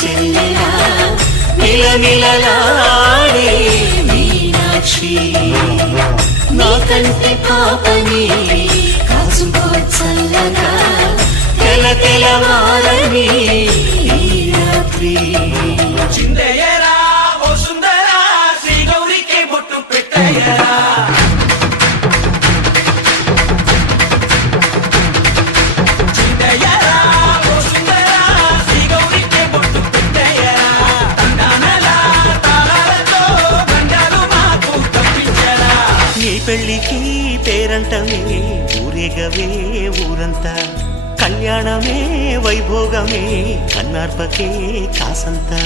చెల్లెలా మిలమిలలాడే మీనాక్షి నీకంటే పాపని కాచుకో చల్లగా తెల తెలవారని ఈ రాత్రి చిందయ్యరా ఓ సుందరా శ్రీ గౌరికి బొట్టు పెట్టయ్యరా చిందయ్యరా ఓ సుందరా శ్రీ గౌరికి బొట్టు పెట్టయ్యరా తండానలా తాళాలతో గండాలు మాకు తప్పించరా నీ పెళ్ళికి పేరంటమే ఊరేగవే ఊరంతా కళ్యాణమే వైభోగమే కన్నార్పకే కాసంతా